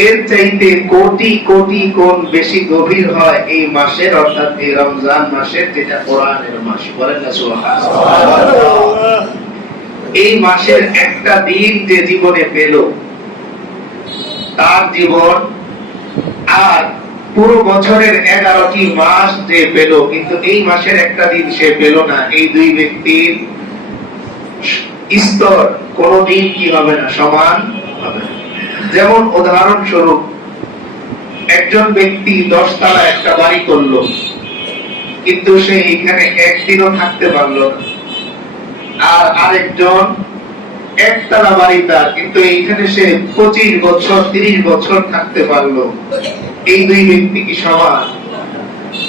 এর চাইতে কোটি কোটি গুণ বেশি গভীর হয় এই মাসের, অর্থাৎ এই রমজান মাসের, যেটা কোরআনের মাস। বলেন না সুবহানাল্লাহ। এই মাসের একটা দিন যে জীবনে পেল, তার জীবন আর পুরো বছরের 11টি মাস যে পেল, কিন্তু এই মাসের একটা দিন সে পেল না, এই দুই ব্যক্তির স্তর কোনদিন কি হবে না, সমান হবে না। যেমন উদাহরণস্বরূপ, একজন ব্যক্তি 10 তলা একটা বাড়ি করলো, কিন্তু সে এখানে একদিনও থাকতে পারলো না। আর আরেকজন একতলা বাড়ি তার, কিন্তু এইখানে সে 25 বছর 30 বছর থাকতে পারলো। এই দুই ব্যক্তি কি সমান?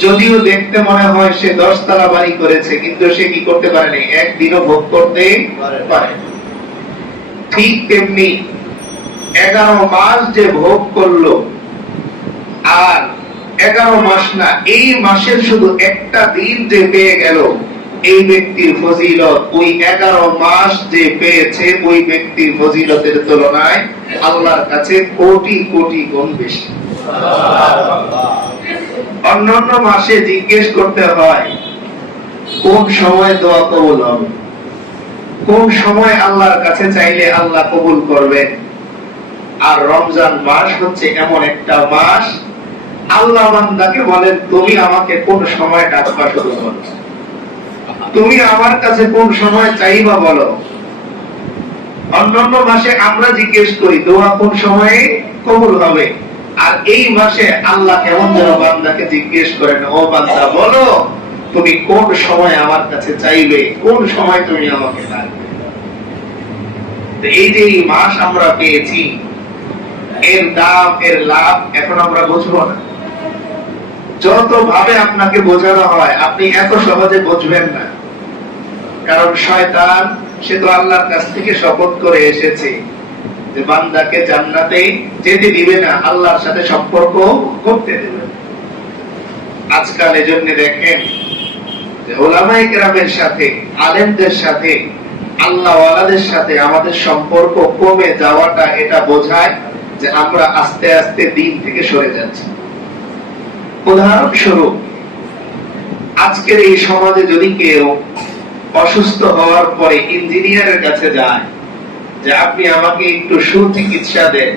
যদিও দেখতে মনে হয় সে 10 তলা বাড়ি করেছে, কিন্তু সে কি করতে পারেনি, একদিনও ভোগ করতে পারে। ঠিক তেমনি 11 মাস যে ভোগ করলো, আর 11 মাস না, এই মাসের শুধু একটা দিন যে পেয়ে গেল, এই ব্যক্তির ফজিলত ওই 11 মাস যে পেয়েছে ওই ব্যক্তির ফজিলতের তুলনায় আল্লাহর কাছে কোটি কোটি গুণ বেশি। অন্যান্য মাসে জিজ্ঞেস করতে হয় কোন সময় দোয়া কবুল হবে, কোন সময় আল্লাহর কাছে চাইলে আল্লাহ কবুল করবেন। আর রমজান মাস হচ্ছে এমন একটা মাস, আল্লাহ বান্দাকে বলেন, তুমি আমাকে কোন সময় ডাকবা শুরু করো, তুমি আমার কাছে কোন সময় চাইবা বলো। অন্যান্য মাসে আমরা জিজ্ঞেস করি দোয়া কোন সময়ে কবুল হবে, আর এই মাসে আল্লাহ কেমন যেন বান্দাকে জিজ্ঞেস করেন, ও বান্দা বলো তুমি কোন সময় আমার কাছে চাইবে, কোন সময় তুমি আমাকে ডাকবে। এই যে এই মাস আমরা পেয়েছি, এর দাম, এর লাভ এখন আমরা বুঝবো না। যত ভাবে আপনাকে বোঝানো হয়, আপনি এত সহজে বুঝবেন না। কারণ শয়তান, সে তো আল্লাহর কাছ থেকে শপথ করে এসেছে যে বান্দাকে জান্নাতে যেতে দিবে না, আল্লাহর সাথে সম্পর্ক করতে দেবে। আজকাল এজন্য দেখেন যে উলামায়ে কেরামের সাথে, আলেমদের সাথে, আল্লাহ ওয়ালাদের সাথে আমাদের সম্পর্ক কমে যাওয়াটা, এটা বোঝায় যে আমরা আস্তে আস্তে দিন থেকে সরে যাচ্ছি। উদাহরণস্বরূপ, আজকের এই সমাজে যদি কেউ অসুস্থ হওয়ার পরে ইঞ্জিনিয়ারের কাছে যায় যে আপনি আমাকে একটু সুচিকিৎসা দেন,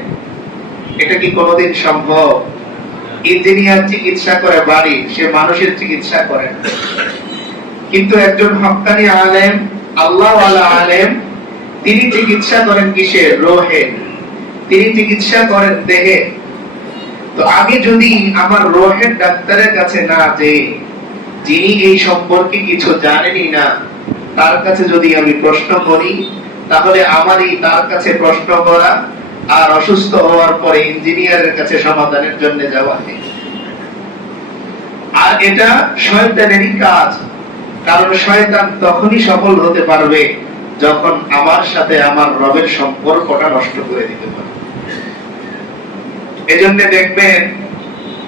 এটা কি কোনোদিন সম্ভব? ইঞ্জিনিয়ার চিকিৎসা করে বাড়ি, সে মানুষের চিকিৎসা করে না। কিন্তু একজন হক্কানি আলেম, আল্লাহ ওয়ালা আলেম, তিনি চিকিৎসা করেন কিসের? রোহের। তিনি চিকিৎসা করেন দেহে। তো আমি যদি আমার রোহের ডাক্তারের কাছে না যাই, যিনি এই সম্পর্কে কিছু জানেনই না, তার কাছে যদি আমি প্রশ্ন করি, তাহলে আমারই তার কাছে প্রশ্ন করা আর অসুস্থ হওয়ার পরে ইঞ্জিনিয়ারের কাছে সমাধানের জন্য যাওয়া। আর এটা শয়তানেরই কাজ। কারণ শয়তান তখনই সফল হতে পারবে যখন আমার সাথে আমার রবের সম্পর্কটা নষ্ট করে দিতে পারবে। এজন্য দেখবেন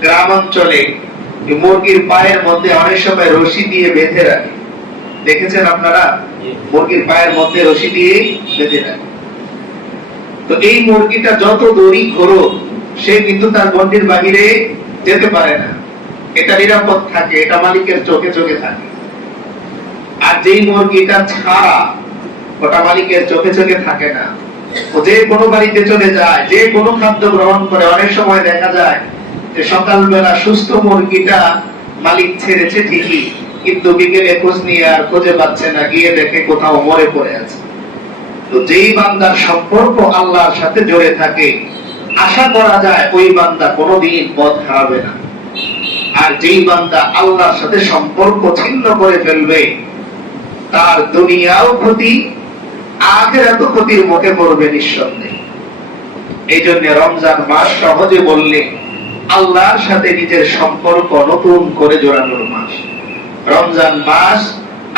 গ্রাম অঞ্চলে মুরগির পায়ের মধ্যে অনেক সময় রশি দিয়ে বেঁধে রাখে। দেখেছেন আপনারা? মুরগির পায়ের মধ্যে রশি দিয়ে বেঁধে রাখে। তো এই মুরগিটা যত দড়ি ঘোরো, সে কিন্তু তার গণ্ডির বাহিরে যেতে পারে না। এটা নিরাপদ থাকে, এটা মালিকের চোখে চোখে থাকে। আর যেই মুরগিটা ছাড়া, ওটা মালিকের চোখে চোখে থাকে না, ও যে কোনো বাড়িতে চলে যায়, যে কোনো খাদ্য গ্রহণ করে। অনেক সময় দেখা যায় যে সকালবেলা সুস্থ মুরগিটা মালিক ছেড়েছে ঠিকই, কিন্তু বিকেলে খোঁজ নিয়ে আর খুঁজে পাচ্ছে না, গিয়ে দেখে কোথাও মরে পড়ে আছে। তো যেই বান্দার সম্পর্ক আল্লাহর সাথে জড়ে থাকে, আশা করা যায় ওই বান্দা কোনোদিন পথ হারাবে না। আর যেই বান্দা আল্লাহর সাথে সম্পর্ক ছিন্ন করে ফেলবে, তার দুনিয়াও ক্ষতি, আখিরাতও ক্ষতির মুখে পড়বে নিঃসন্দেহে। এই জন্য রমজান মাস সহজে বললে আল্লাহর সাথে নিজের সম্পর্ক নতুন করে জোড়ানোর মাস। রমজান মাস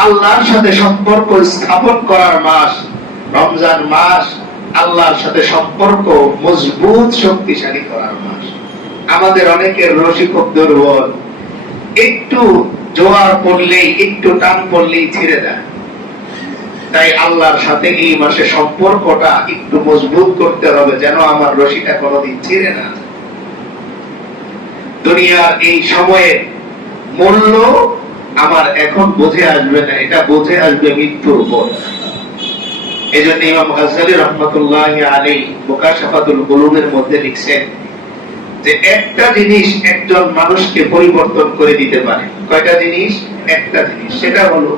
আল্লাহর সাথে সম্পর্ক স্থাপন করার মাস। রমজান মাস আল্লাহর সাথে সম্পর্ক মজবুত, শক্তিশালী করার মাস। আমাদের অনেকের রশি খুব দুর্বল, একটু জোয়ার পড়লেই, একটু টান পড়লেই ছিঁড়ে যায়। তাই আল্লাহর সাথে এই মাসে সম্পর্কটা একটু মজবুত করতে হবে, যেন আমার রশিটা কোনোদিন ছিঁড়ে না। দুনিয়ার এই সময়ে মূল্য আমার এখন বুঝে আসবে না, এটা বুঝে আসবে মৃত্যুর পর। এই জন্য ইমাম গাজ্জালী রাহমাতুল্লাহি আলাইহি মুকাশাফাতুল কুলুবের মধ্যে লিখছেন যে একটা জিনিস একজন মানুষকে পরিবর্তন করে দিতে পারে। কয়টা জিনিস? একটা জিনিস। সেটা হলো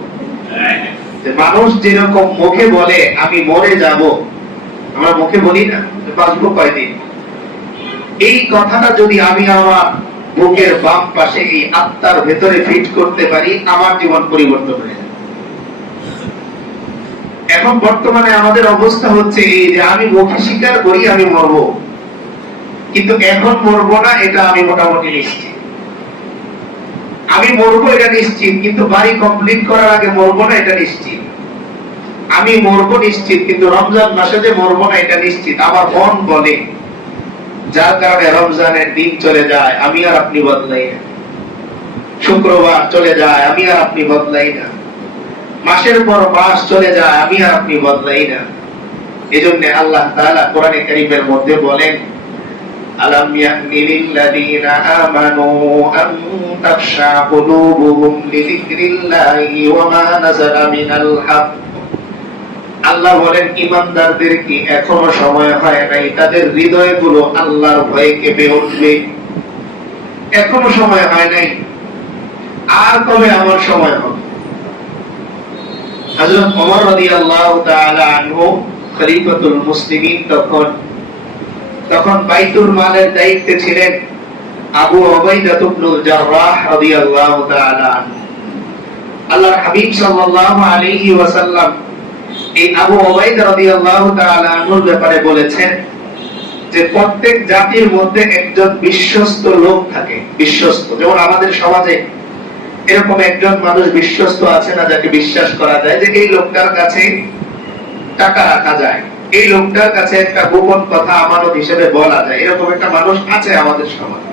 যে মানুষ যেরকম মুখে বলে আমি মরে যাব, আমরা মুখে বলি না বাঁচবো কয়দিন, এই কথাটা যদি আমি আমার বুকের বাম পাশে এই আত্মার ভেতরে ফিট করতে পারি, আমার জীবন পরিবর্তন হয়ে যাবে। এখন বর্তমানে আমাদের অবস্থা হচ্ছে এই যে আমি মুখে স্বীকার করি আমি মরবো, কিন্তু এখন মরবো না এটা আমি মোটামুটি নিশ্চিত। আমি মরবো এটা নিশ্চিত, কিন্তু বাড়ি কমপ্লিট করার আগে মরবো না এটা নিশ্চিত। আমি মরবো নিশ্চিত, কিন্তু রমজান মাসে যে মরবো না এটা নিশ্চিত। আমার মন বলে, যার কারণে রমজানের দিন চলে যায়, আমি আর আপনি বদলাই না। শুক্রবার চলে যায়, আমি আর আপনি বদলাই না। মাসের পর মাস চলে যায়, আমি আর আপনি বদলাই না। এজন্য আল্লাহ তাআলা কোরআনে কারীমের মধ্যে বলেন, আলাম ইয়ানি লিল্লাযীনা আমানু আন তাখশা কুলুবুহুম লিযিকরিল্লাহি ওয়া মা নাযালা মিনাল হক। আল্লাহ বলেন ঈমানদারদের কি এখনো সময় হয় নাই তাদের হৃদয়গুলো আল্লাহর ভয়ে কেঁপে উঠবে? এখনো সময় হয় নাই, আর কবে আমার সময় হবে? হযরত ওমর রাদিয়াল্লাহু তাআলা আনহু খলিফাতুল মুসলিমিন, তখন বাইতুল মালের দায়িত্বে ছিলেন আবু উবাইদা ইবনুল জাররাহ রাদিয়াল্লাহু তাআলা আনহু। আল্লাহর হাবিব সাল্লাল্লাহু আলাইহি ওয়াসাল্লাম এই আবু উবাইদা রাদিয়াল্লাহু তাআলা আনহুর ব্যাপারে বলেছেন যে প্রত্যেক জাতির মধ্যে একজন বিশ্বস্ত লোক থাকে। বিশ্বস্ত, যেমন আমাদের সমাজে এরকম একজন মানুষ বিশ্বস্ত আছে না, যাকে বিশ্বাস করা যায় যে এই লোকটার কাছে টাকা রাখা যায়, এই লোকটার কাছে একটা গোপন কথা আমানত হিসেবে বলা যায়, এরকম একটা মানুষ আছে আমাদের সমাজে।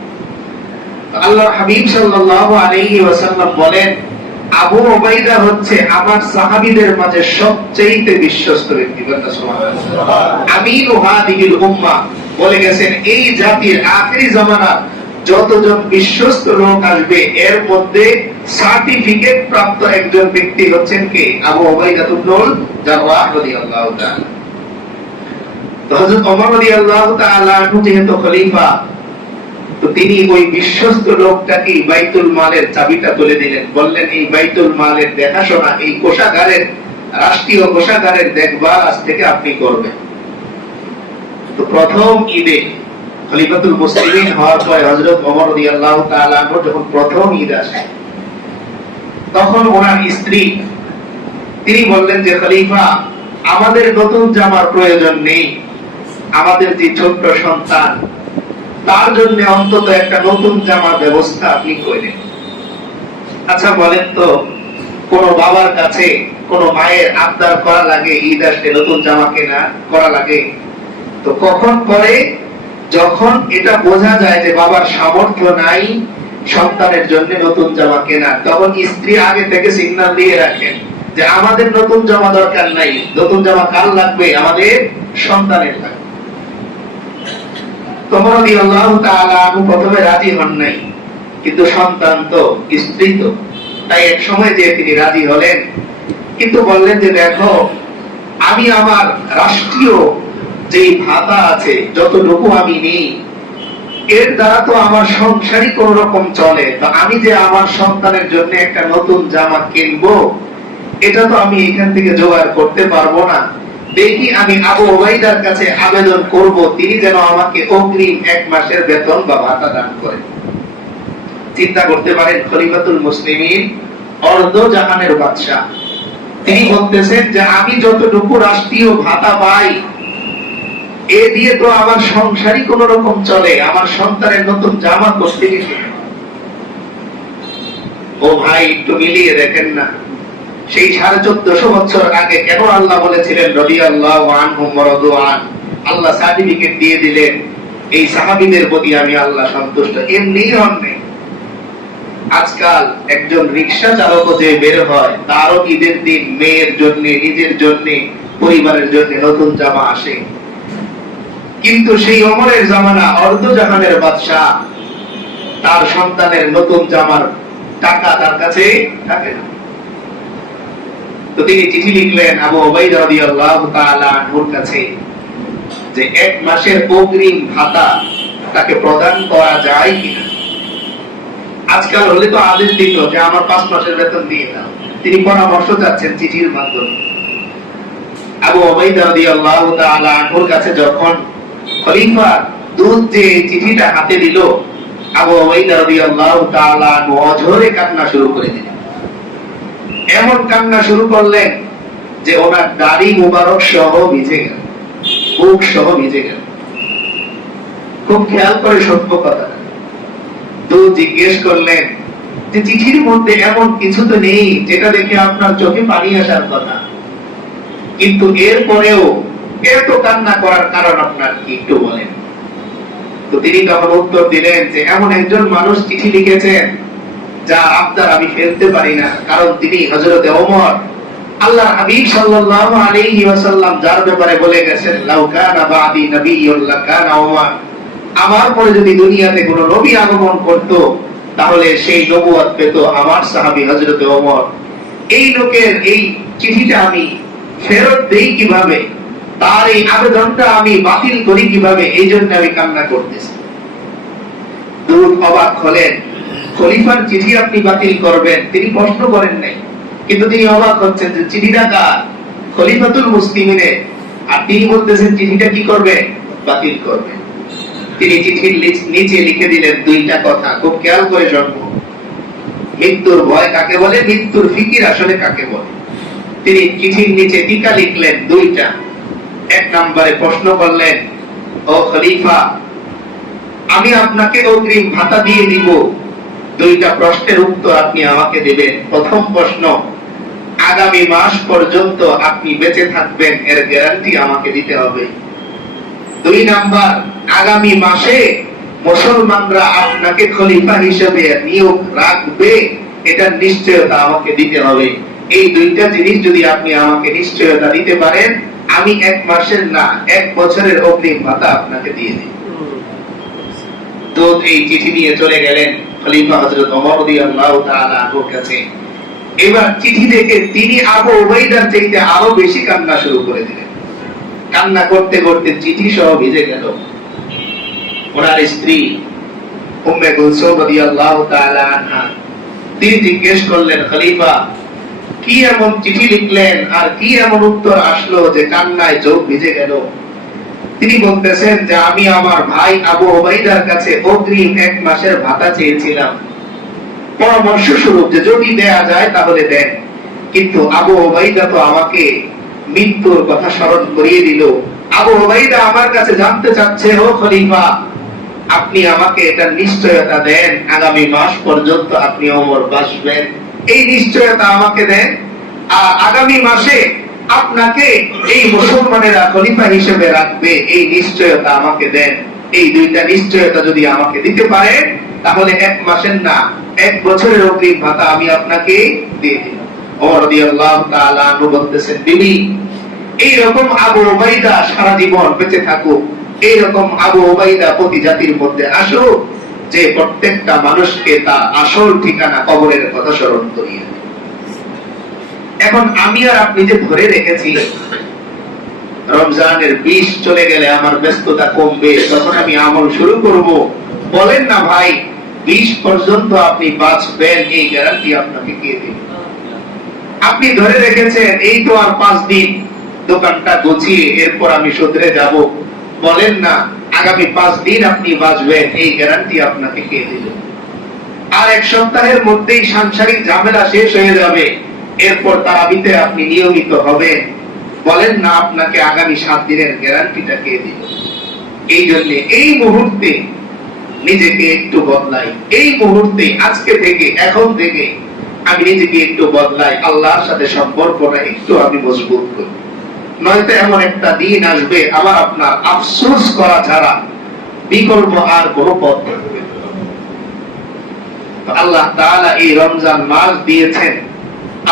আল্লাহর হাবিব সাল্লাল্লাহু আলাইহি ওয়াসাল্লাম বলেন আবু উবাইদা হচ্ছে আমার সাহাবীদের মাঝে সবচেয়ে বিশ্বস্ত ব্যক্তি। সুবহানাল্লাহ। আমিনু হাদিহিল উম্মাহ বলে গেছেন এই জাতির আখিরি জামানা যতজন বিশ্বস্ত লোক আসবে এর মধ্যে সার্টিফিকেট প্রাপ্ত একজন ব্যক্তি হচ্ছেন কে? আবু উবাইদা ইবনুল জাররাহ রাদিয়াল্লাহু তাআলা। তো হযরত ওমর রাদিয়াল্লাহু তাআলা আনহু যেহেতু খলিফা, তো তিনি ওই বিশ্বস্ত লোকটাকে বাইতুল মালের চাবিটা তুলে দিলেন। বললেন এই বাইতুল মালের দেখাশোনা, এই কোষাগারের, রাষ্ট্রীয় কোষাগারের দেখভাল আজ থেকে আপনি করবেন। তো প্রথম ঈদে খলিফাতুল মুসলিমিন হওয়ার পর হযরত ওমর রাদিয়াল্লাহু তাআলা আনহু যখন প্রথম ঈদ আসে, তখন ওনার স্ত্রী তিনি বললেন যে খলিফা আমাদের নতুন জামার প্রয়োজন নেই, আমাদের যে ছোট্ট সন্তান তার জন্য অন্তত একটা নতুন জামার ব্যবস্থা আপনি করেন। আচ্ছা বলেন তো, কোন বাবার কাছে কোন মায়ের আবদার করা লাগে ঈদ আসলে নতুন জামা কেনা করা লাগে? তো কখন করে? যখন এটা বোঝা যায় যে বাবার সামর্থ্য নাই সন্তানের জন্য নতুন জামা কেনা, তখন স্ত্রী আগে থেকে সিগন্যাল দিয়ে রাখেন যে আমাদের নতুন জামা দরকার নাই, নতুন জামা কার লাগবে? আমাদের সন্তানের লাগবে। ওমর রাদিয়াল্লাহু তাআলা আনহু প্রথমে রাজি হন নাই, কিন্তু সন্তান তো, স্ত্রী তো, তাই এক সময় যে তিনি রাজি হলেন, কিন্তু বললেন যে দেখো আমি আমার রাষ্ট্রীয় যে ভাতা আছে যতটুকু আমি নেই এর দ্বারা তো আমার সংসারই কোন রকম চলে, তো আমি যে আমার সন্তানের জন্য একটা নতুন জামা কিনবো এটা তো আমি এখান থেকে জোগাড় করতে পারবো না। দেখি আমি আবু উবাইদার কাছে আবেদন করব তিনি যেন আমাকে অগ্রিম 1 মাসের বেতন বা ভাতা দান করেন। চিন্তা করতে পারেন, খলিফাতুল মুসলিমিন অর্ধ জাহানের বাদশা, তিনি বলতেছেন যে আমি যতটুকু রাষ্ট্রীয় ভাতা পাই এ দিয়ে তো আমার সংসারই কোন রকম চলে, আমার সন্তানের নতুন জামা করতে গেছে। ও ভাই একটু মিলিয়ে দেখেন না, সেই 1450 বছর আগে কেন আল্লাহ বলেছিলেন রাদিয়াল্লাহু আনহুম ওয়া রাদু আন, আল্লাহ সার্টিফিকেট দিয়ে দিলেন এই সাহাবীদের প্রতি আমি আল্লাহ সন্তুষ্ট। এমনিই হন নাই, আজকাল একজন রিকশা চালক যে বের হয় তারও ঈদের দিন মেয়ের জন্য, নিজের জন্য, পরিবারের জন্য নতুন জামা আসে। কিন্তু সেই ওমরের জামানা অর্ধ জাহানের বাদশা, তার সন্তানের নতুন জামার টাকা তার কাছে থাকে না। তো তিনি চিঠি লিখলেন আবু উবাইদা রাদিয়াল্লাহু তাআলা আনহুর কাছে যে 1 মাসের অগ্রিম ভাতা তাকে প্রদান করা যায় কিনা। আজকাল হলে তো আদেশ দিত যে আমার 5 মাসের বেতন দিয়ে দাও। তিনি পরামর্শ চাচ্ছেন চিঠির মাধ্যমে। আবু উবাইদা রাদিয়াল্লাহু তাআলা আনহুর কাছে যখন খলিফা দূত যে চিঠিটা হাতে দিল, আবু উবাইদা রাদিয়াল্লাহু তাআলা আনহু অঝরে কান্না শুরু করে দিলেন। এমন কান্না শুরু করলেন যে ওনার দাড়ি মুবারক সহ ভিজে গেল, বুক সহ ভিজে গেল। খুব খেয়াল করে সত্য কথা। তো জিজ্ঞেস করলেন যে চিঠির মধ্যে এমন কিছু তো নেই যেটা দেখে আপনার চোখে পানি আসার কথা, কিন্তু এরপরেও এত কান্না করার কারণ আপনার কি, একটু বলেন। তো তিনি তখন উত্তর দিলেন যে এমন একজন মানুষ চিঠি লিখেছেন যা আপনার আমি ফেলতে পারি না, কারণ তিনি হযরতে ওমর, আল্লাহর হাবিব সাল্লাল্লাহু আলাইহি ওয়াসাল্লাম যার ব্যাপারে বলে গেছেন লাউ কানা বাদি নবিয়্যুন লাকানা ওমর, আমার পরে যদি দুনিয়াতে কোনো নবী আগমন করত তাহলে সেই নবুয়ত পেত আমার সাহাবী হযরতে ওমর। এই লোকের এই চিঠিটা আমি ফেরত দেই কিভাবে, তার এই আবেদনটা আমি বাতিল করি কিভাবে, এই জন্য আমি কান্না করতেছি। দূত অবাক হলেন, খলিফার চিঠি আপনি বাতিল করবেন, তিনি প্রশ্ন করেন নাই, কিন্তু তিনি অবাক হচ্ছেন যে চিঠিটা কার, খলিফাতুল মুসলিমিনের, আর তিনি বলতেছেন চিঠিটা কি করবে, বাতিল করবে। তিনি চিঠির নিচে লিখে দিলেন 2টা কথা, খুব খেয়াল করে শুনবো। মৃত্যুর ভয় কাকে বলে, মৃত্যুর ফিকির আসলে কাকে বলে। তিনি চিঠির নিচে টিকা লিখলেন 2টা। 1 নম্বরে প্রশ্ন করলেন, ও খলিফা, আমি আপনাকে অগ্রিম ভাতা দিয়ে দিব, 2টা প্রশ্নের উত্তর আপনি আমাকে দেবেন। প্রথম প্রশ্ন, আগামী মাস পর্যন্ত আপনি বেঁচে থাকবেন এর গ্যারান্টি আমাকে দিতে হবে। 2 নাম্বার, আগামী মাসে মুসলমানরা আপনাকে খলিফা হিসেবে নিয়োগ রাখবে, এটার নিশ্চয়তা আমাকে দিতে হবে। এই 2টা জিনিস যদি আপনি আমাকে নিশ্চয়তা দিতে পারেন, আমি 1 মাসের না 1 বছরের অগ্রিম ভাতা আপনাকে দিয়ে দেব। তো এই চিঠি নিয়ে চলে গেলেন খলিফা হযরত ওমর রাদিয়াল্লাহু তাআলা আনহুর কাছে। এবার চিঠি দেখে তিনি আবু উবাইদার চাইতে আরো বেশি কান্না শুরু করে দিলেন। কান্না করতে করতে চিঠি সহ ভিজে গেল। ওনার স্ত্রী উম্মে কুলসুম রাদিয়াল্লাহু তাআলা আনহা, তিনি জিজ্ঞেস করলেন, খলিফা কি এমন চিঠি লিখলেন আর কি এমন উত্তর আসলো যে কান্নায় চোখ ভিজে গেল। তিনি বলতেছেন যে আমি আমার ভাই আবু উবাইদার কাছে অগ্রিম 1 মাসের ভাতা চেয়েছিলাম, পরামর্শ স্বরূপ যে যদি দেয়া যায় তাহলে দেন, কিন্তু আবু উবাইদা তো আমাকে মৃত্যুর কথা স্মরণ করিয়ে দিল। আবু উবাইদা আমার কাছে জানতে চাচ্ছে, ও খলিফা আপনি আমাকে এটা নিশ্চয়তা দেন আগামী মাস পর্যন্ত আপনি ওমর বাসবেন, এই নিশ্চয়তা আমাকে দেন। আর আগামী মাসে আপনাকে এই মুসলমানেরা খলিফা হিসেবে রাখবে, এই নিশ্চয়তা আমাকে দেন। এই 2টা নিশ্চয়তা যদি আমাকে দিতে পারেন তাহলে 1 মাসের না 1 বছরের অগ্রিম ভাতা আমি আপনাকে দিয়ে দিব। ওমর রাদিয়াল্লাহু তাআলা আনহু বলতেছেন, বিবি এই রকম আবু উবাইদা সারা জীবন বেঁচে থাকুক, এই রকম আবু উবাইদা প্রতি জাতির মধ্যে আসুক, যে প্রত্যেকটা মানুষকে তার আসল ঠিকানা কবরের কথা স্মরণ করিয়ে দেয়। এখন আমি আর আপনি যে ধরে রেখেছি রমজানের 20 চলে গেলে আমার ব্যস্ততা কমবে, তখন আমি আমল শুরু করব, বলেন না ভাই 20 পর্যন্ত আপনি বাঁচবেন, এই গ্যারান্টি আপনাকে কে দেবে? আপনি ধরে রেখেছেন এই তো আর 5 দিন, দোকানটা গুছিয়ে এরপর আমি শুধরে যাব, বলেন না আগামী 5 দিন আপনি বাঁচবেন, এই গ্যারান্টি আপনাকে কে দিবে? আর 1 সপ্তাহের মধ্যেই সাংসারিক ঝামেলা শেষ হয়ে যাবে, এরপর তারাবিতে আপনি নিয়মিত হবেন, বলেন না আপনাকে আগামী 7 দিনের গ্যারান্টিটা কে দিবে? এই জন্য এই মুহূর্তে নিজেকে একটু বদলাই, এই মুহূর্তে আজকে থেকে এখন থেকে আমি নিজেকে একটু বদলাই, আল্লাহর সাথে সম্পর্কটা একটু আমি মজবুত করি, নয়তো এমন একটা দিন আসবে আবার আপনার আফসোস করা ছাড়া বিকল্প আর কোনো পথ থাকবে না। আল্লাহ তাআলা এই রমজান মাস দিয়েছেন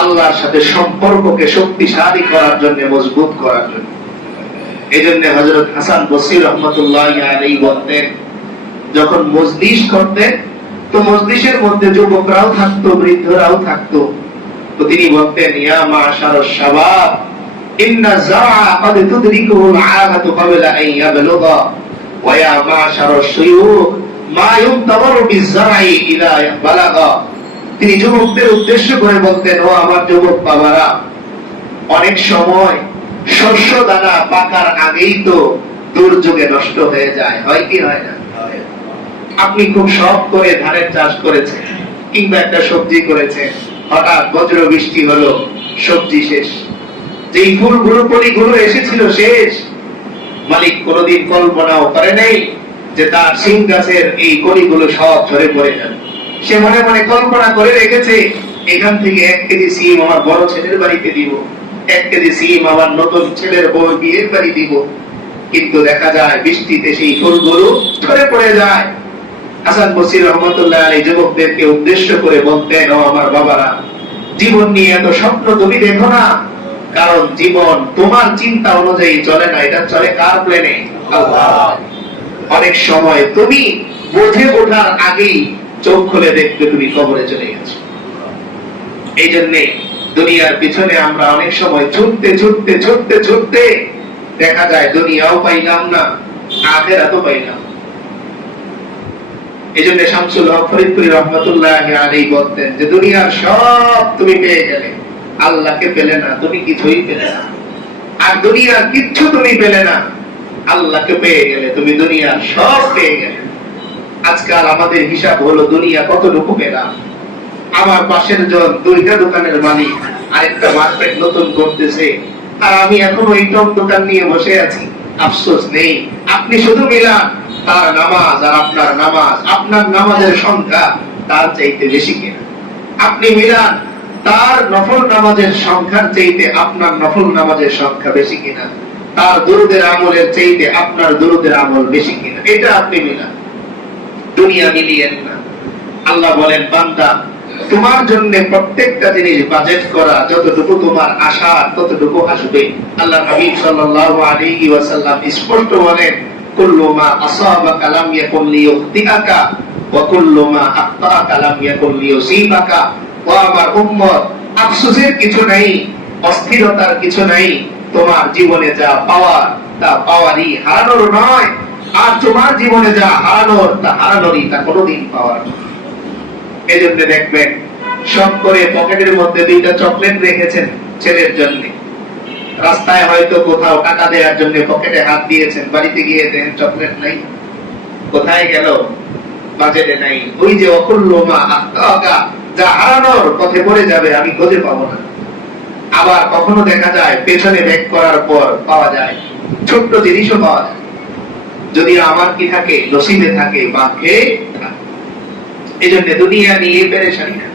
আল্লাহর সাথে সম্পর্ককে শক্তিশালী করার জন্য, মজবুত করার জন্য। এই জন্য হযরত হাসান বসরি রাহমাতুল্লাহি আলাইহি বলতেন, যখন মজলিস করতেন তো মজলিসের মধ্যে যুবকরাও থাকতো, বৃদ্ধরাও থাকতো, তো তিনি বলতেন, ইয়া মাশারাশ শাবাব ইন্না যারা ক্বাদ তুদরিকুল আহাতু ক্বাবলা আন ইয়াবলুগা ওয়া ইয়া মাশারাশ শুয়ুখ মা ইউনতাবারু বিয-যারঈ ইযা বালাগা। তিনি যুবকদের উদ্দেশ্য করে বলতেন, ও আমার যুবক বাবারা, অনেক সময় শস্য দানা পাকার আগেই তো দুর্যোগে নষ্ট হয়ে যায়, হয় কি হয় না? আপনি খুব শখ করে ধানের চাষ করেছেন কিংবা একটা সবজি করেছেন, হঠাৎ বজ্র বৃষ্টি হলো, সবজি শেষ, যেই ফুলগুলো কলিগুলো এসেছিল শেষ। মালিক কোনদিন কল্পনাও করে নাই যে তার সিম গাছের এই কলিগুলো সব ঝরে পড়ে যাবে। সে মনে মনে কল্পনা করে রেখেছে, এখান থেকে 1 কেজি সিম আমার বড় ছেলের বাড়িতে দিব, 1 কেজি সিম আমার নতুন ছেলের বউ বিয়ের বাড়ি দিব। কিন্তু দেখা যায় বৃষ্টিতে সেই ফুলগুলো ঝরে পড়ে যায়। হাসান বসরি রাহমাতুল্লাহি আলাইহি যুবকদেরকে উদ্দেশ্য করে বলতেন, ও আমার বাবারা, জীবন নিয়ে এত স্বপ্ন তুমি দেখো না, কারণ জীবন তোমার চিন্তা অনুযায়ী চলে না, এটা চলে কার প্ল্যানে? আল্লাহ। অনেক সময় তুমি বুঝে ওঠার আগেই চোখ খুলে দেখবে তুমি কবরে চলে গেছো। এই জন্য দুনিয়ার পিছনে আমরা অনেক সময় ছুটতে ছুটতে ছুটতে ছুটতে দেখা যায় দুনিয়াও পাইলাম না, আখিরাতও পাইলাম। এই জন্য শামসুল হক ফরিদপুরি রাহমাতুল্লাহি আলাইহি বলতেন যে দুনিয়ার সব তুমি পেয়ে গেলে, আল্লাহকে পেলে না, তুমি কিছুই পেলে না। আর দুনিয়ার কিচ্ছু তুমি পেলে না, আল্লাহকে পেয়ে গেলে তুমি দুনিয়ার সব পেয়ে গেলে। আজকাল আমাদের হিসাব হলো দুনিয়া কতটুকু পেলাম। আমার পাশের জন 2টা দোকানের মালিক, আরেকটা মার্কেট নতুন করতেছে, আর আমি এখন ওই টক দোকান নিয়ে বসে আছি। আফসোস নেই, আপনি শুধু মিলান তার নামাজ আর আপনার নামাজ, আপনার নামাজের সংখ্যা তার চাইতে বেশি কিনা। আপনি মিলান তার নফল নামাজের সংখ্যার চাইতে আপনার নফল নামাজের সংখ্যা বেশি কিনা, তার দুরুদের আমলের চাইতে আপনার দুরুদের আমল বেশি কিনা, এটা আপনি মিলান। দুনিয়া মিলিয়েন না। আল্লাহ বলেন, বান্দা, তোমার জন্য প্রত্যেকটা জিনিস বাজেট করা, যতটুকু তোমার আশা ততটুকু আসবে। আল্লাহ হাবিব সাল্লাল্লাহু আলাইহি ওয়াসাল্লাম স্পষ্ট বলেন, কুল্লু মা আসাবাকা লাম ইয়াকুন লিয়ুখতিআকা ওয়া কুল্লু মা আখতাআকা লাম ইয়াকুন লিয়ুসিবাকা। ও আমার উম্মত, আফসোসের কিছু নাই, অস্থিরতার কিছু নাই। তোমার জীবনে যা পাওয়ার তা পাওয়ারই, হারানোর নয়। আর তোমার জীবনে যা হারানোর তা হারানোরই, তা কোনোদিন পাওয়ার। এজন্য দেখবেন শখ করে পকেটের মধ্যে 2টা চকলেট রেখেছেন ছেলের জন্য, রাস্তায় হয়তো কোথাও টাকা দেওয়ার জন্য পকেটে হাত দিয়েছেন, বাড়িতে গিয়ে দেখেন চকলেট নাই। কোথায় গেল? বাজেটে নাই। ওই যে অকুল্লমা আখতাআকা, যা হারানোর পথে পড়ে যাবে, আমি খুঁজে পাবো না। আবার কখনো দেখা যায় পেছনে ব্যাক করার পর পাওয়া যায়, ছোট্ট জিনিসও পাওয়া যায়। যদি আমার কি থাকে, নসিবে থাকে, ভাগ্যে থাকে। এই জন্য দুনিয়া নিয়ে পেরেশানি না।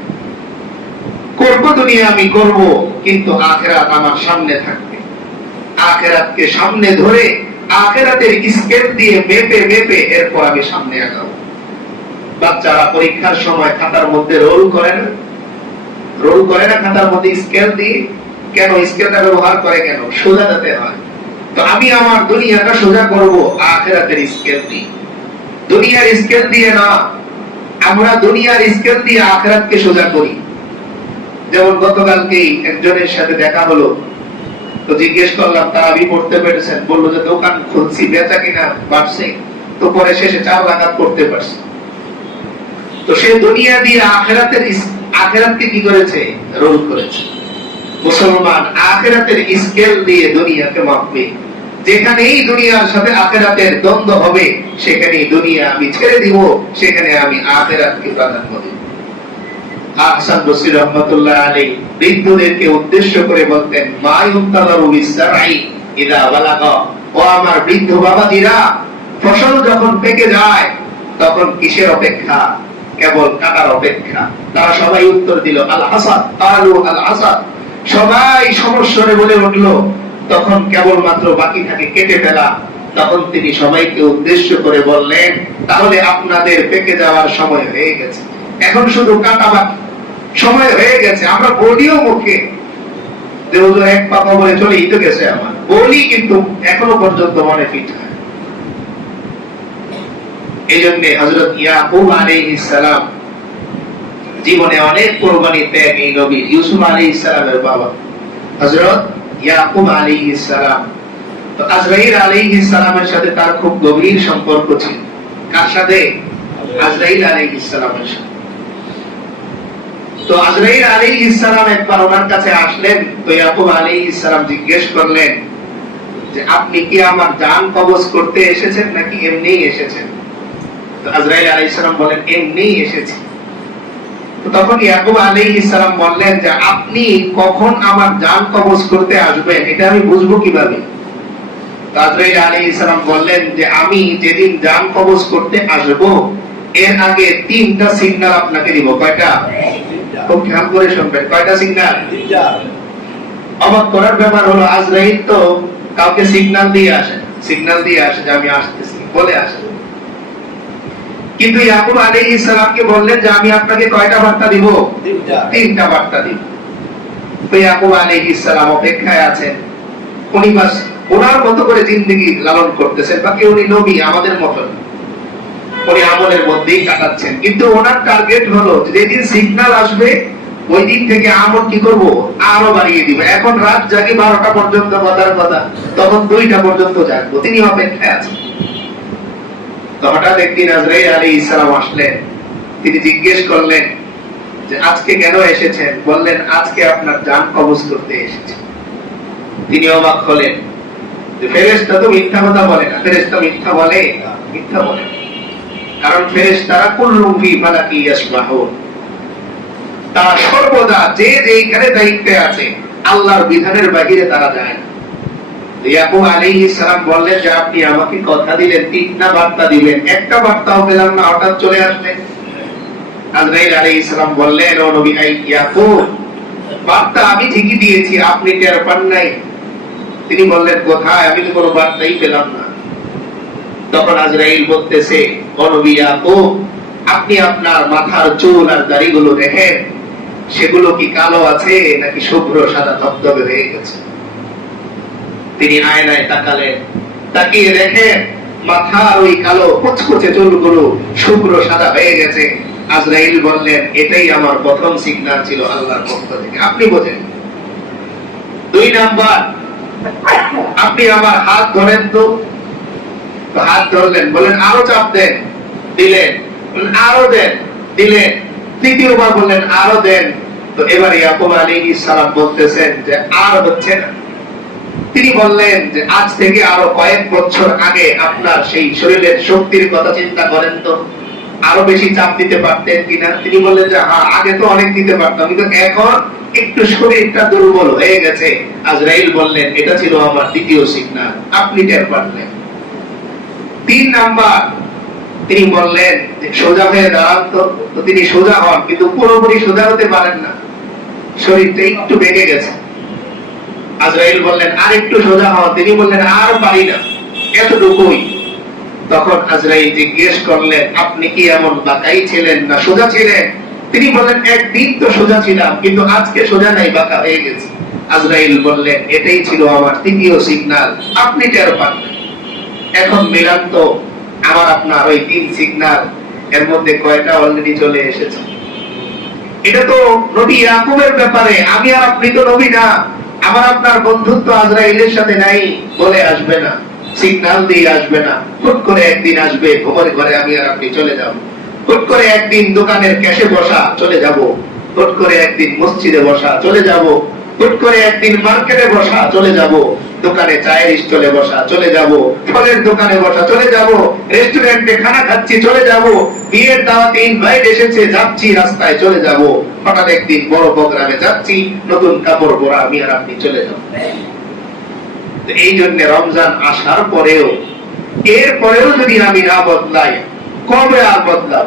করবো দুনিয়া আমি করব, কিন্তু আখিরাত আমার সামনে থাকবে। আখিরাতকে সামনে ধরে আখিরাতের স্কেল দিয়ে মেপে মেপে এরপর আমি সামনে আগাবো। বাচ্চারা পরীক্ষার সময় খাতার মধ্যে রোল করে না, রোল করে না খাতার মধ্যে স্কেল দিয়ে। কেন স্কেলটা ব্যবহার করে? কেন? সোজা যাতে হয়। তো আমি আমার দুনিয়াটা সোজা করব আখিরাতের স্কেল দিয়ে, দুনিয়ার স্কেল দিয়ে না। আমরা দুনিয়ার স্কেল দিয়ে আখিরাতকে সোজা করি। যেমন গতকালকেই একজনের সাথে দেখা হলো, তো জিজ্ঞেস করলাম তারাবি পড়তে পেরেছেন? বললো যে দোকান খুলছি, বেচা কিনা বাড়ছে, তো পরে শেষে 4 রাকাত পড়তে পারছে। তো সে দুনিয়া দিয়ে আখিরাতকে কি করেছে? রোল করেছে। মুসলমান আখিরাতের স্কেল দিয়ে দুনিয়াকে মাপবে। যেখানেই দুনিয়ার সাথে আখিরাতের দ্বন্দ্ব হবে, সেখানেই দুনিয়া আমি ছেড়ে দিব, সেখানে আমি আখিরাতকে প্রাধান্য দেব। হাসান বসরি রাহমাতুল্লাহি আলাইহি বৃদ্ধদেরকে উদ্দেশ্য করে বলতেন, মা ইউনতাযারু বিস-সারঈ ইযা বালাগা। ও আমার বৃদ্ধ বাবাজিরা, ফসল যখন পেকে যায় তখন কিসের অপেক্ষা? কেবল কাটার অপেক্ষা। তারা সবাই উত্তর দিল, আল হাসাদ। ক্বালু আল হাসাদ। সবাই সমস্বরে বলে উঠল, তখন কেবলমাত্র বাকি থাকে কেটে ফেলা। তখন তিনি সবাইকে উদ্দেশ্য করে বললেন, তাহলে আপনাদের পেকে যাওয়ার সময় হয়ে গেছে, এখন শুধু কাটা বাকি, সময় হয়ে গেছে। আমরা বলিও মুখে যে হুজুর এক পা কবরে চলেই তো গেছে, আমার বলি, কিন্তু এখনো পর্যন্ত মনে ফিট হয়। এই জন্য হযরত ইয়াকুব আলাইহিস সালাম জীবনে অনেক কুরবানি ত্যাগী নবী। ইউসুফ আলাইহিস সালামের বাবা হযরত ইয়াকুব আলাইহিস সালাম, তো আজরাইল আলাইহিস সালামের সাথে তার খুব গভীর সম্পর্ক ছিল। কার সাথে? আজরাইল আলাইহিস সালামের সাথে। তো আজরাইল আলাইহিস সালাম একবার ওনার কাছে আসলেন, তো ইয়াকুব আলাইহিস সালাম জিজ্ঞেস করলেন যে আপনি কি আমার জান কবজ করতে এসেছেন নাকি এমনিই এসেছেন? তো আজরাইল আলাইহিস সালাম বলেন এমনিই এসেছি। তো তখন ইয়াকুব আলাইহিস সালাম বললেন যে আপনি কখন আমার জান কবজ করতে আসবেন এটা আমি বুঝবো কিভাবে? তো আজরাইল আলাইহিস সালাম বললেন যে আমি যেদিন জান কবজ করতে আসব এর আগে 3টা সিগন্যাল আপনাকে দিব। কয়টা? খুব খেয়াল করে শুনবেন। কয়টা সিগন্যাল? অবাক করার ব্যাপার হলো আজরাইল তো কাউকে সিগন্যাল দিয়ে আসে যে আমি আসতেছি বলে আসে, কিন্তু ইয়াকুব আলাইহিস সালামকে বললেন যে আমি আপনাকে কয়টা বার্তা দিব? 3টা বার্তা দিব। তো ইয়াকুব আলাইহিস সালাম অপেক্ষায় আছেন। উনি বাস ওনার মতো করে জিন্দেগি লালন করতেছেন, বাকি উনি নবী আমাদের মতন, উনি আমলের মধ্যেই কাটাচ্ছেন। কিন্তু ওনার টার্গেট হলো যেদিন সিগন্যাল আসবে ওই দিন থেকে আমল কি করব? আরো বাড়িয়ে দিব। এখন রাত জাগি 12টা পর্যন্ত কথার কথা, তখন 2টা পর্যন্ত জাগবো। তিনি অপেক্ষায় আছেন। তো হঠাৎ একদিন আজরাইল আলাইহিস সালাম আসলেন। তিনি জিজ্ঞেস করলেন যে আজকে কেন এসেছেন? বললেন আজকে আপনার জান কবজ করতে এসেছি। তিনি অবাক হলেন যে ফেরেশতা তো মিথ্যা কথা বলে না। ফেরেশতা মিথ্যা বলে? মিথ্যা বলে। কারণ ফেরেশতারা কুল্লুম ফি ফালাকি ইয়াসবাহুন, তারা সর্বদা যে যেখানে দায়িত্বে আছে আল্লাহর বিধানের বাইরে তারা যায় না। ইয়াকুব আলাইহিস সালাম বললেন যে আপনি আমাকে কথা দিলেন 3টা বার্তা দিবেন, একটা বার্তাও পেলাম না, হঠাৎ চলে আসলেন। আজরাইল আলাইহিস সালাম বললেন ও নবী ইয়াকুব, বার্তা আমি ঠিকই দিয়েছি, আপনি টের পান নাই? তিনি বললেন কোথায়? আমি তো কোনো বার্তাই পেলাম না। তখন আজরাইল বলতেছে ও নবী ইয়াকুব, আপনি আপনার মাথার চুল আর দাড়িগুলো দেখেন, সেগুলো কি কালো আছে নাকি শুভ্র সাদা ধবধবে হয়ে গেছে? তিনি আয়নায় তাকালেন, তাকিয়ে দেখেন মাথার ওই কালো কুচকুচে চুলগুলো শুভ্র সাদা হয়ে গেছে। আজরাইল বললেন এটাই আমার প্রথম সিগন্যাল ছিল আল্লাহর পক্ষ থেকে, আপনি বোঝেন। 2 নাম্বার, আপনি আমার হাত ধরেন তো। হাত ধরলেন, বলেন আরো চাপ দেন, দিলেন। বলেন আরো দেন, দিলেন। 3য়বার বললেন আরো দেন। তো এবার ইয়াকুব আলাইহিস সালাম বলতেছেন যে আর হচ্ছে না। তিনি বললেন যে আজ থেকে আরো কয়েক বছর আগে আপনার সেই শরীরের শক্তির কথা চিন্তা করেন তো, আরো বেশি চাপ দিতে পারতেন কিনা? তিনি বললেন যে হ্যাঁ, আগে তো অনেক দিতে পারতাম, কিন্তু এখন একটু শরীরটা দুর্বল হয়ে গেছে। আজরাইল বললেন এটা ছিল আমার 2য় সিগন্যাল, আপনি টের পারলেন। 3 নাম্বার, তিনি বললেন যে সোজা হয়ে দাঁড়ান তো তিনি সোজা হন, কিন্তু পুরোপুরি সোজা হতে পারেন না, শরীরটা একটু বেঁকে গেছে। আজরাইল বললেন আর একটু সোজা হন, তিনি বললেন আর পারি না, এতটুকুই। তখন আজরাইল জিজ্ঞেস করলেন আপনি কি এমন বাঁকাই ছিলেন না সোজা ছিলেন? তিনি বললেন একদিন তো সোজা ছিলাম, কিন্তু আজকে সোজা নাই, বাঁকা হয়ে গেছে। আজরাইল বললেন এটাই ছিল আমার 3য় সিগন্যাল, আপনি টের পান। এখন মিলান তো আমার আপনার ওই 3 সিগন্যাল, এর মধ্যে কয়টা অলরেডি চলে এসেছে? এটা তো নবী ইয়াকুবের ব্যাপারে, আমি আর আপনি তো নবী না। আমার আপনার বন্ধুত্ব আজরাইলের সাথে নাই বলে আসবে না, সিগন্যাল দিয়ে আসবে না। হুট করে একদিন আসবে ঘুমের ঘরে আমি আর আপনি চলে যাব, হুট করে একদিন দোকানের ক্যাশে বসা চলে যাব, হুট করে একদিন মসজিদে বসা চলে যাব, হুট করে একদিন মার্কেটে বসা চলে যাব, দোকানে চায়ের স্টলে বসা চলে যাব, ফলের দোকানে বসা চলে যাব, রেস্টুরেন্টে খানা খাচ্ছি চলে যাব, বিয়ের দাওয়াতে ইনভাইট এসেছে যাচ্ছি, রাস্তায় চলে যাব, হঠাৎ একদিন বড় প্রোগ্রামে যাচ্ছি, নতুন কাপড় পরা আমি আর আপনি চলে যাব। এই জন্য রমজান আসার পরেও, এরপরেও যদি আমি না বদলাই, কবে আর বদলাব?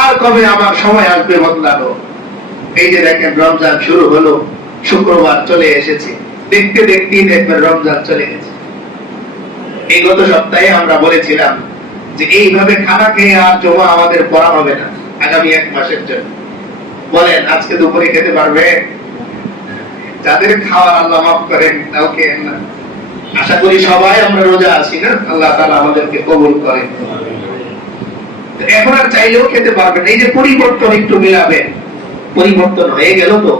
আর কবে আমার সময় আসবে বদলানো? এই যে দেখেন রমজান শুরু হলো, শুক্রবার চলে এসেছে, দেখতে দেখতেই দেখবেন রমজান চলে গেছে। এই গত সপ্তাহে আমরা বলেছিলাম যে এইভাবে খানা খেয়ে আর জমা আমাদের পড়া হবে না, আগামী 1 মাসের জন্য। বলেন আজকে দুপুরে খেতে পারবে? যাদের খাওয়ার আল্লাহ মাফ করেন তাও খেয়েন না। আশা করি সবাই আমরা রোজা আছি না, আল্লাহ তাআলা আমাদেরকে কবুল করেন। এখন আর চাইলেও খেতে পারবেন। এই যে পরিবর্তন একটু মিলাবেন, পরিবর্তন হয়ে গেল তো।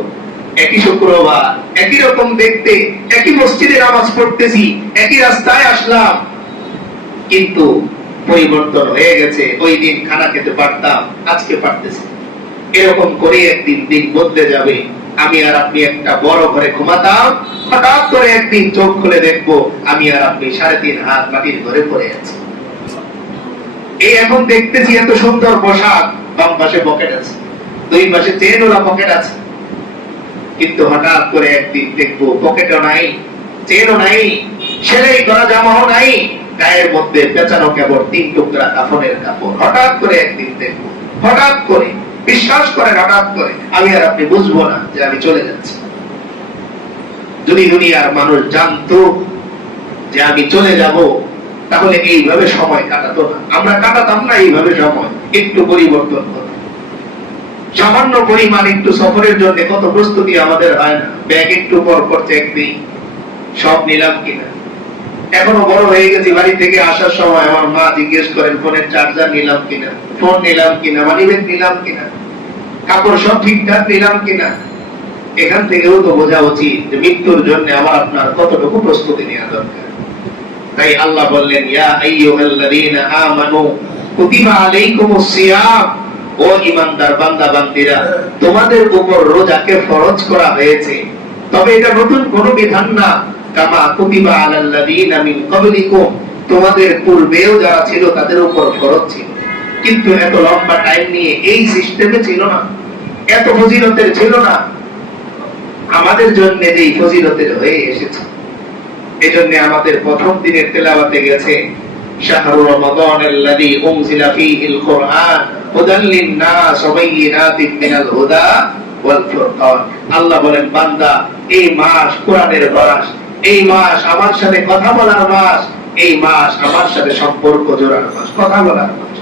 একই শুক্রবার, একই রকম দেখতে, একই মসজিদে নামাজ পড়তেছি, একই রাস্তায় আসলাম, কিন্তু পরিবর্তন হয়ে গেছে। ওই দিন খানা খেতে পারতাম, আজকে পারতেছি। এরকম করে একদিন দিন বদলে যাবে। আমি আর আপনি একটা বড় ঘরে ঘুমাতাম, হঠাৎ করে একদিন চোখ খুলে দেখবো আমি আর আপনি 3.5 হাত মাটির ঘরে পড়ে আছি। এই এখন দেখতেছি এত সুন্দর পোশাক, বাম পাশে পকেট আছে, 2 পাশে চেনওয়ালা পকেট আছে, কিন্তু হঠাৎ করে একদিন দেখবো পকেটও নাই, চেনও নাই, সেলাই করা জামাও নাই, গায়ের মধ্যে পেঁচানো কেবল 3 টুকরা কাফনের কাপড়। হঠাৎ করে একদিন দেখবো, হঠাৎ করে, বিশ্বাস করেন হঠাৎ করে, আমি আর আপনি বুঝবো না যে আমি চলে যাচ্ছি। যদি দুনিয়ার মানুষ জানতো যে আমি চলে যাব, তাহলে এইভাবে সময় কাটাতো না। আমরা কাটাতাম না এইভাবে সময়। একটু পরিবর্তন হতো, সামান্য পরিমাণ একটু সফরের জন্য কত প্রস্তুতি আমাদের হয় না। ব্যাগ একটু পর পর চেক দিই, সব নিলাম কিনা। এখনো বড় হয়ে গেছি, বাড়ি থেকে আসার সময় আমার মা জিজ্ঞেস করেন ফোনের চার্জার নিলাম কিনা, ফোন নিলাম কিনা, মানিব্যাগ নিলাম কিনা, কাপড় সব ঠিকঠাক নিলাম কিনা। এখান থেকেও তো বোঝা উচিত যে মৃত্যুর জন্য আমার আপনার কতটুকু প্রস্তুতি নেওয়া দরকার। তাই আল্লাহ বললেন, ইয়া আইয়ুহাল্লাযীনা আমানু কুতিবা আলাইকুমুস সিয়াম, ও ঈমানদার বান্দা বান্দীরা, তোমাদের উপর রোজাকে ফরজ করা হয়েছে, তবে এটা নতুন কোনো বিধান না। কামা কুতিবা আলাল্লাযীনা মিন ক্বাবলিকুম, তোমাদের পূর্বেও যারা ছিল তাদের উপর ফরজ ছিল, কিন্তু এত লম্বা টাইম নিয়ে এই সিস্টেমে ছিল না, এত ফজিলতের ছিল না। আমাদের জন্য যেই ফজিলতের হয়ে এসেছে, এজন্য আমাদের প্রথম দিনের তেলাওয়াতে গেছে শাহরু রমাদানাল্লাযী উনজিলা ফীহিল কুরআন হুদাল লিন-নাস ওয়া বাইয়িনাতিন মিনাল হুদা ওয়াল ফুরকান। আল্লাহ বলেন, বান্দা, এই মাস কোরআনের মাস, এই মাস আমার সাথে কথা বলার মাস, এই মাস আমার সাথে সম্পর্ক জোড়ার মাস, কথা বলার মাস।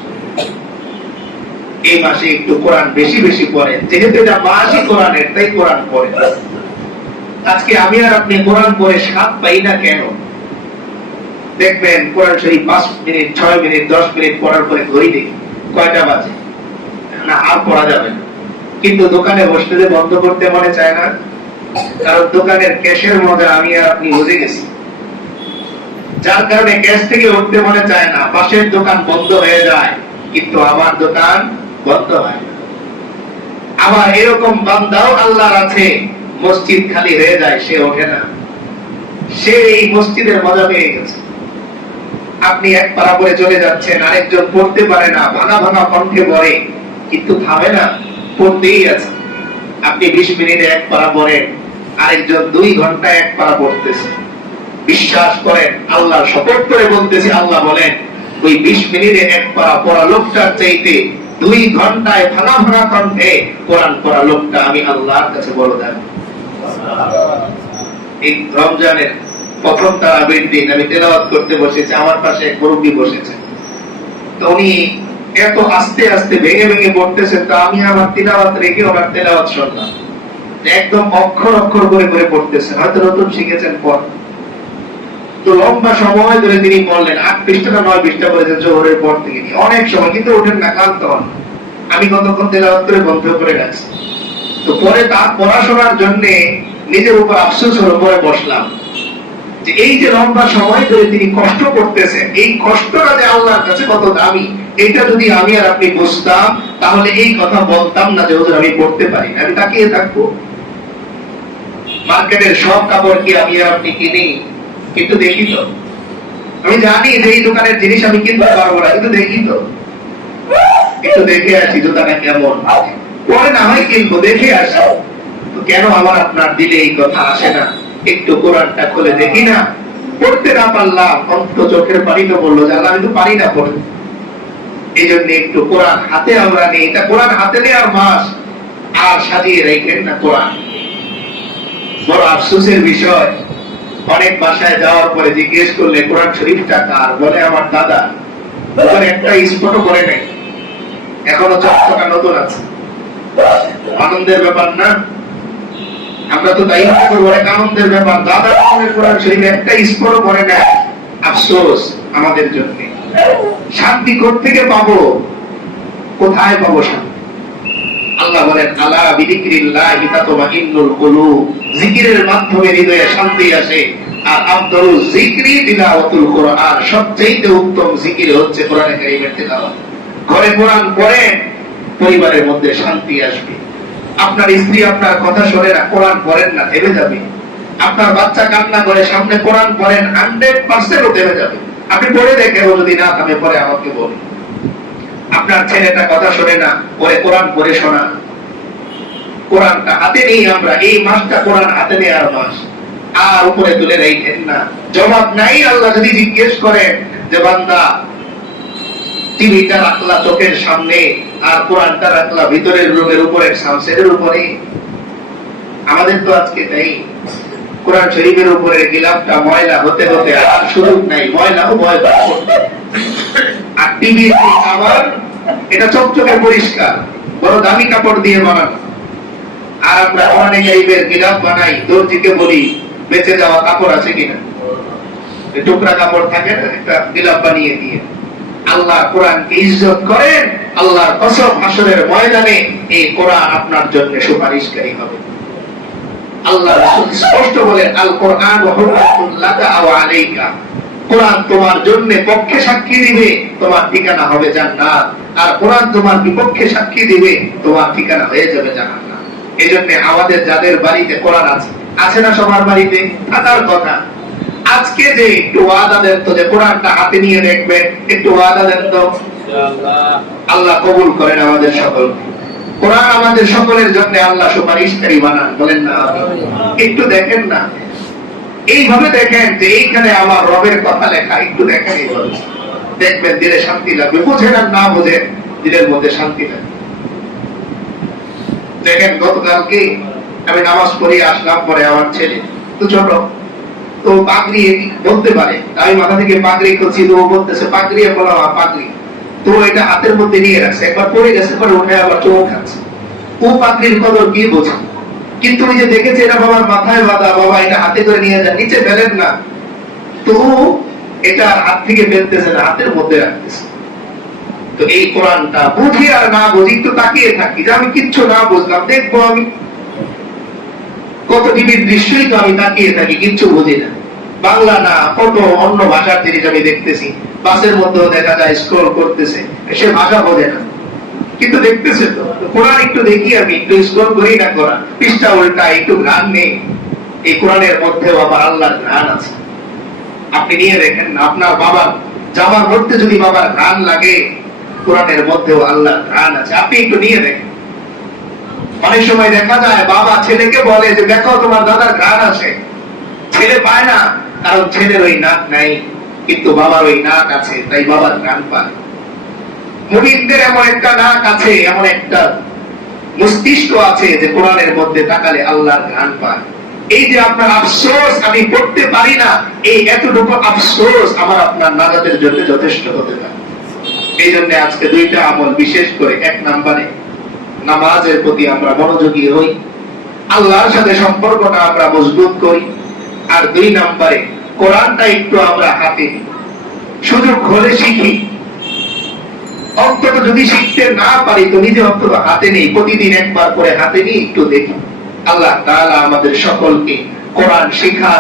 এই মাসে একটু কোরআন বেশি বেশি পড়েন, যেহেতু এটা মাসই কোরআনের, তাই কোরআন পড়েন। আজকে আমি আর আপনি কোরআন পড়ে স্বাদ পাই না কেন? দেখবেন কোরআন শরীফ 5 মিনিট, 6 মিনিট, 10 মিনিট পড়ার পরে ঘড়ি দেখি কয়টা বাজে, না আর পড়া যাবে না। কিন্তু দোকানে বসতে যে বন্ধ করতে মনে চায় না, কারণ দোকানের ক্যাশের মধ্যে আমি আর আপনি বুঝে গেছি, যার কারণে ক্যাশ থেকে উঠতে মনে চায় না। পাশের দোকান বন্ধ হয়ে যায়, কিন্তু আমার দোকান বন্ধ হয় না। আবার এরকম বান্দাও আল্লাহর আছে, মসজিদ খালি হয়ে যায়, সে ওঠে না, সে এই মসজিদের মজা পেয়ে গেছে। আপনি এক পারা পরে চলে যাচ্ছেন, আরেকজন পড়তে পারে না, ভাঙা ভাঙা কণ্ঠে পড়ে, কিন্তু থামে না, পড়তেই আছে। আপনি 20 মিনিটে এক পারা পড়েন, আরেকজন 2 ঘন্টায় এক পারা পড়তেছে। বিশ্বাস করেন, আল্লাহর শপথ করে বলতেছি, আল্লাহ বলেন ওই 20 মিনিটে এক পারা পড়া লোকটার চাইতে 2 ঘন্টায় ভাঙা ভাঙা কণ্ঠে কোরআন পড়া লোকটা আমি আল্লাহর কাছে বড় দামি। এই রমজানের প্রথম তারাবির দিন আমি তেলাওয়াত করতে বসেছি, আমার পাশে এক মুরব্বী বসেছে, তো উনি এত আস্তে আস্তে ভেঙে ভেঙে পড়তেছেন, তো আমি আমার তেলাওয়াত রেখে ওনার তেলাওয়াত শুনলাম। একদম অক্ষর অক্ষর করে করে পড়তেছেন, হয়তো নতুন শিখেছেন পর। তো লম্বা সময় ধরে তিনি বললেন, 8 পৃষ্ঠা না 9 পৃষ্ঠা পড়েছেন জোহরের পর থেকে, অনেক সময়, কিন্তু ওঠেন না, ক্লান্ত হন। আমি কতক্ষণ তেলাওয়াত করে বন্ধ করে রাখছি। তো পরে তার পড়াশোনার জন্য নিজের উপর আফসোস হলো, পরে বসলাম যে এই যে লম্বা সময় ধরে তিনি কষ্ট করতেছেন, এই কষ্টটা যে আল্লাহর কাছে কত দামি, এটা যদি আমি আর আপনি বুঝতাম, তাহলে এই কথা বলতাম না যে হুজুর আমি পড়তে পারি না, আমি তাকিয়ে থাকবো। মার্কেটের সব কাপড় কি আমি আর আপনি কিনি? কিন্তু দেখি তো, আমি জানি যে এই দোকানের জিনিস আমি কিনতে পারবো না, কিন্তু দেখি তো, একটু দেখে আসি জুতাটা কেমন, পরে না হয় কিনবো, দেখে আসি। তো কেন আমার আপনার দিলে এই কথা আসে না? একটু কোরআনটা খুলে দেখি না, পড়তে না পারলাম, অন্ত চোখের পানি তো বললো যে আমি তো পারি না পড়তে। এই জন্য একটু কোরআন হাতে আমরা নেই, এটা কোরআন হাতে নেওয়ার মাস, আর সাজিয়ে রেখেন না কোরআন। বড় আফসোসের বিষয়, অনেক বাসায় যাওয়ার পরে জিজ্ঞেস করলে কোরআন শরীফটা কার, বলে আমার দাদা। একটা স্পটও করে নেই, এখনো চকচকা নতুন আছে, আনন্দের ব্যাপার না? আমরা তো তাই মনে করবো এক আনন্দের ব্যাপার। দাদা কোরআন শরীফ একটা স্পর্শ করে না, আফসোস আমাদের জন্য। শান্তি কোত্থেকে পাবো? কোথায় পাবো শান্তি? আল্লাহ বলেন আলা বিযিকরিল্লাহি তাতমাইন্নুল কুলুব, জিকিরের মাধ্যমে হৃদয়ে শান্তি আসে। আর আফদালু যিকরি তিলাওয়াতুল কোরআন, সবচেয়ে উত্তম জিকির হচ্ছে কোরআনে কারীমের তিলাওয়াত। ঘরে কোরআন পড়েন, পরিবারের মধ্যে শান্তি আসবে। আপনার স্ত্রী আপনার কথা শোনে না, কোরআন পড়েন না, থেমে যাবে। আপনার বাচ্চা কান্না করে, সামনে কোরআন পড়েন, 100% থেমে যাবে। আপনি পড়ে দেখেন, ও যদি না থামে পরে আমাকে বলে। আপনার ছেলেটা কথা শোনে না, পরে কোরআন পড়ে শোনা। কোরআনটা হাতে নেই আমরা, এই মাসটা কোরআন হাতে নেওয়ার মাস, আর উপরে তুলে রাখেন না। জবাব নাই। আল্লাহ যদি জিজ্ঞেস করেন যে বান্দা টিভিটা রাখলা চোখের সামনে আর কোরআনটা রাখলা ভিতরের রুমের উপরে সামসেটের উপরে, আমাদের তো আজকে তাই। কোরআন শরীফের উপরে গিলাফটা ময়লা হতে হতে আর সুযোগ নাই, ময়লাও ভয় পাচ্ছে। আর টিভি আবার এটা চকচকে পরিষ্কার, বড় দামি কাপড় দিয়ে বানানো। আর আমরা কোরআনে কারীমের গিলাফ বানাই, দর্জিকে বলি বেঁচে যাওয়া কাপড় আছে কিনা, টুকরা কাপড় থাকে না, একটা গিলাফ বানিয়ে দিয়ে। আল্লাহ কোরআনকে ইজ্জত করেন। আল্লাহর কসম, হাসরের ময়দানে এই কোরআন আপনার জন্য সুপারিশকারী হবে। আল্লাহ রাসূল স্পষ্ট বলেন আল কোরআন হুজ্জাতুল লাকা আও আলাইকা, কোরআন তোমার জন্য পক্ষে সাক্ষী দিবে, তোমার ঠিকানা হবে জান্নাত। আর কোরআন তোমার বিপক্ষে সাক্ষী দিবে, তোমার ঠিকানা হয়ে যাবে জাহান্নাম। এইজন্য আমাদের যাদের বাড়িতে কোরআন আছে, আছে না সবার বাড়িতে? থাকার কথা। আজকে যে একটু ওয়াদা দেন তো যে কোরআনটা হাতে নিয়ে দেখবেন, একটু ওয়াদা দেন তো। আল্লাহ কবুল করেন আমাদের সকলকে। কোরআন আমাদের সকলের জন্য আল্লাহ সুপারিশকারী বানান, বলেন না আমিন। একটু দেখেন না, এইভাবে দেখেন যে এইখানে আমার রবের কথা লেখা, একটু দেখেন এইভাবে, দেখবেন দিলে শান্তি লাগবে। বুঝেন আর না বুঝেন, দিলের মধ্যে শান্তি লাগবে। দেখেন গতকালকে আমি নামাজ পড়িয়ে আসলাম, পরে আমার ছেলে তো ছোট, তো পাগড়ি বলতে পারে, আমি মাথা থেকে পাগড়ি করছি, তো ও বলতেছে পাগড়ি, বলা পাগড়ি। তো এটা হাতের মধ্যে নিয়ে রাখছে, একবার পড়ে গেছে, পরে উঠে আবার চোখ খাচ্ছে। ও পাগড়ির কদর কি বোঝে? কিন্তু ওই যে দেখেছে এটা বাবার মাথায় বাঁধা, বাবা এটা হাতে করে নিয়ে যান, নিচে ফেলেন না। তো এটা হাত থেকে ফেলতেছে না, হাতের মধ্যে রাখতেছে। তো এই কোরআনটা বুঝি আর না বুঝি একটু তাকিয়ে থাকি, যে আমি কিচ্ছু না বুঝলাম, দেখবো আমি কত টিভির দৃশ্যই তো আমি তাকিয়ে থাকি, কিচ্ছু বুঝি না। বাংলা না, কত অন্য ভাষার জিনিস আমি দেখতেছি। বাসের মধ্যেও দেখা যায় স্ক্রল করতেছে, সে ভাষা বোঝে না, কিন্তু দেখতেছে তো। কোরআন একটু দেখি, আমি একটু স্ক্রল করি না, কোরআন পৃষ্ঠা উল্টা, একটু গান নেই। এই কোরআনের মধ্যেও আবার আল্লাহর গান আছে। আপনি নিয়ে দেখেন না, আপনার বাবার জামার মধ্যে যদি বাবার গান লাগে, কোরআনের মধ্যেও আল্লাহর গান আছে। আপনি একটু নিয়ে দেখেন। অনেক সময় দেখা যায় বাবা ছেলেকে বলে যে দেখো তোমার দাদার গান আছে, ছেলে পায় না, কারণ ছেলের ওই নাক নাই, কিন্তু বাবার ওই নাক আছে, তাই বাবার গান পায়। মুমিনদের এমন একটা নাক আছে, এমন একটা মস্তিষ্ক আছে যে কোরআনের মধ্যে তাকালে আল্লাহর গান পায়। এই যে আপনার আফসোস আমি পড়তে পারি না, এই এতটুকু আফসোস আমার আপনার নাজাতের জন্য যথেষ্ট হতে পারে। এই জন্য আজকে দুইটা আমল বিশেষ করে, এক নম্বরে নামাজের প্রতি আমরা মনোযোগী হই, আল্লাহর সাথে সম্পর্কটা আমরা মজবুত করি। আর দুই নম্বরে কোরআনটা একটু আমরা হাতে নিই, সুযোগ হলে শিখি। অন্তত যদি শিখতে না পারি তো নিজে অন্তত হাতে নেই, প্রতিদিন একবার করে হাতে নিয়ে একটু দেখি। আল্লাহ তাআলা আমাদের সকলকে কোরআন শেখার